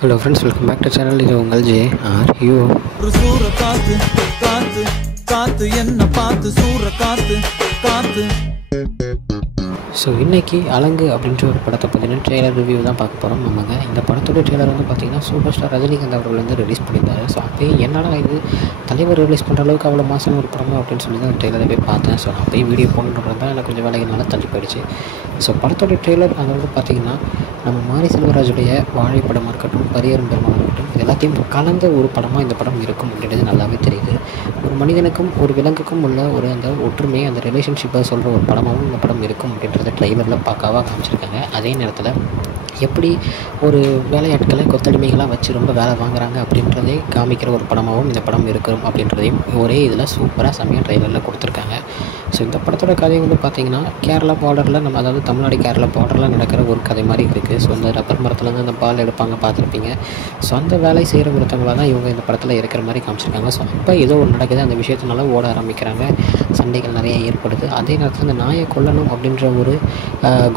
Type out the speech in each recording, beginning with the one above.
Hello friends, welcome back to channel. இது உங்கள் JRU. ஒரு சூற காத்து காத்து காத்து என்ன பார்த்து சூற காத்து காத்து. ஸோ இன்றைக்கி அலங்கு அப்படின்ற ஒரு படத்தை பற்றின ட்ரெய்லர் ரிவ்யூ தான் பார்க்க போகிறோம். ஆமாங்க, இந்த படத்தோட ட்ரெய்லர் வந்து பார்த்திங்கன்னா சூப்பர் ஸ்டார் ரஜினிகாந்த் அவர்கள் வந்து ரிலீஸ் பண்ணியிருந்தாரு. ஸோ அப்போயே என்னடா இது தலைவர் ரிலீஸ் பண்ணுற அளவுக்கு அவ்வளோ மாதம் ஒரு படமா அப்படின்னு சொல்லி தான் ட்ரெய்லரை போய் பார்த்தேன். ஸோ அப்போயே வீடியோ போகணுன்றது தான் எனக்கு கொஞ்சம் வேலைகள்னால தள்ளி போயிடுச்சு. ஸோ படத்தோட ட்ரெய்லர் அது வந்து பார்த்திங்கன்னா நம்ம மாரி செல்வராஜுடைய வாழைப்படமாக இருக்கட்டும், பரியரும் பெருமாள் இருக்கட்டும், இது எல்லாத்தையும் கலந்த ஒரு படமாக இந்த படம் இருக்கும் அப்படின்றது நல்லாவே தெரியுது. ஒரு மனிதனுக்கும் ஒரு விலங்குக்கும் உள்ள ஒரு அந்த ஒற்றுமை, அந்த ரிலேஷன்ஷிப்பை சொல்கிற ஒரு படமாகவும் இந்த படம் இருக்கும் அப்படின்றத ட்ரைலரில் பக்காவாக காமிச்சிருக்காங்க. அதே நேரத்தில் எப்படி ஒரு வேலையாட்களை கொத்தடிமைகளாக வச்சு ரொம்ப வேலை வாங்குறாங்க அப்படின்றதே காமிக்கிற ஒரு படமாகவும் இந்த படம் இருக்கும் அப்படின்றதையும் ஒரே இதில் சூப்பராக செம்மையாக ட்ரைலரில் கொடுத்துருக்காங்க. ஸோ இந்த படத்தோட கதை வந்து பார்த்திங்கன்னா கேரளா பார்டரில் நம்ம அதாவது தமிழ்நாடு கேரளா பார்டரில் நடக்கிற ஒரு கதை மாதிரி இருக்குது. ஸோ அந்த ரப்பர் மரத்துலேருந்து அந்த பால் எடுப்பாங்க, பார்த்துருப்பீங்க. ஸோ அந்த வேலை செய்கிற ஒருத்தவங்களாக தான் இவங்க இந்த படத்தில் இருக்கிற மாதிரி காமிச்சிருக்காங்க. ஸோ அப்போ ஏதோ ஒன்று நடக்குது, அந்த விஷயத்தினால ஓட ஆரம்பிக்கிறாங்க, சண்டைகள் நிறைய ஏற்படுது. அதே நேரத்தில் இந்த நாயை கொல்லணும் அப்படின்ற ஒரு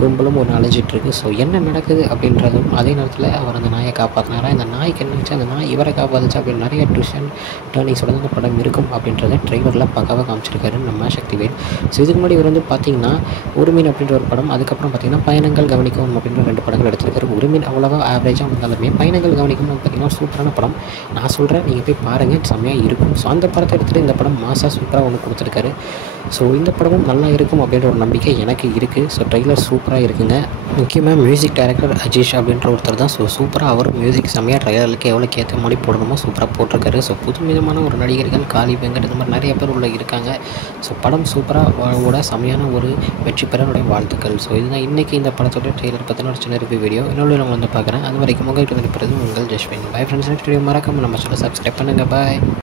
கும்பலும் ஒரு அலைஞ்சிட்ருக்கு. ஸோ என்ன நடக்குது அப்படின்றதும், அதே நேரத்தில் அவர் அந்த நாயை காப்பாற்றினாரா, இந்த நாய்க்கு என்ன வச்சு அந்த நாய் இவரை காப்பாற்றுச்சு அப்படின்னு நிறைய ட்விஸ்ட் அண்ட் டர்னிங்ஸோட இந்த படம் இருக்கும் அப்படின்றத ட்ரைலரில் பக்காவாக காமிச்சிருக்காரு நம்ம சக்திவேல். ஸோ இதுக்கு முன்னாடி இவர் வந்து பார்த்திங்கன்னா உரிமையின் அப்படின்ற ஒரு படம், அதுக்கப்புறம் பார்த்திங்கன்னா பயணங்கள் கவனிக்கவும் அப்படின்ற 2 படங்கள் எடுத்திருக்காரு. உரிமையின் அவ்வளோவா ஆவரேஜாக இருந்தாலுமே பயணங்கள் கவனிக்கவும் பார்த்திங்கன்னா சூப்பரான படம். நான் சொல்கிறேன், நீங்கள் போய் பாருங்கள், செம்மையாக இருக்கும். ஸோ அந்த படத்தை எடுத்துகிட்டு இந்த படம் மாசாக சூப்பராக ஒன்று கொடுத்துருக்காரு. ஸோ இந்த படமும் நல்லா இருக்கும் அப்படின்ற ஒரு நம்பிக்கை எனக்கு இருக்குது. ஸோ ட்ரெய்லர் சூப்பராக இருக்குங்க. முக்கியமாக மியூசிக் டைரக்டர் அஜீஷ் அப்படின்ற ஒருத்தர் தான். ஸோ சூப்பராக அவர் மியூசிக் செம்மையாக ட்ரெய்லருக்கு எவ்வளோக்கு ஏற்ற மாதிரி போடணுமோ சூப்பராக போட்டிருக்காரு. ஸோ புதுவிதமான ஒரு நடிகர்கள், காளி வெங்கட், இந்த மாதிரி நிறைய பேர் உள்ள இருக்காங்க. ஸோ படம் சூப்பராக ஓட செம்மையான ஒரு வெற்றி பெற என்னுடைய வாழ்த்துக்கள். ஸோ இதுதான் இன்றைக்கி இந்த படத்தோட ட்ரெய்லர் பற்றின ஒரு சின்ன ரிவ்யூ வீடியோ. இன்னொரு நம்ம வந்து பார்க்குறேன். அது வரைக்கும் உங்களுக்கு வந்து உங்கள் Jaswin. Bye friends. Next video மறக்காமல் நம்ம சொல்ல சப்ஸ்கிரைப் பண்ணுங்கள். பாய்.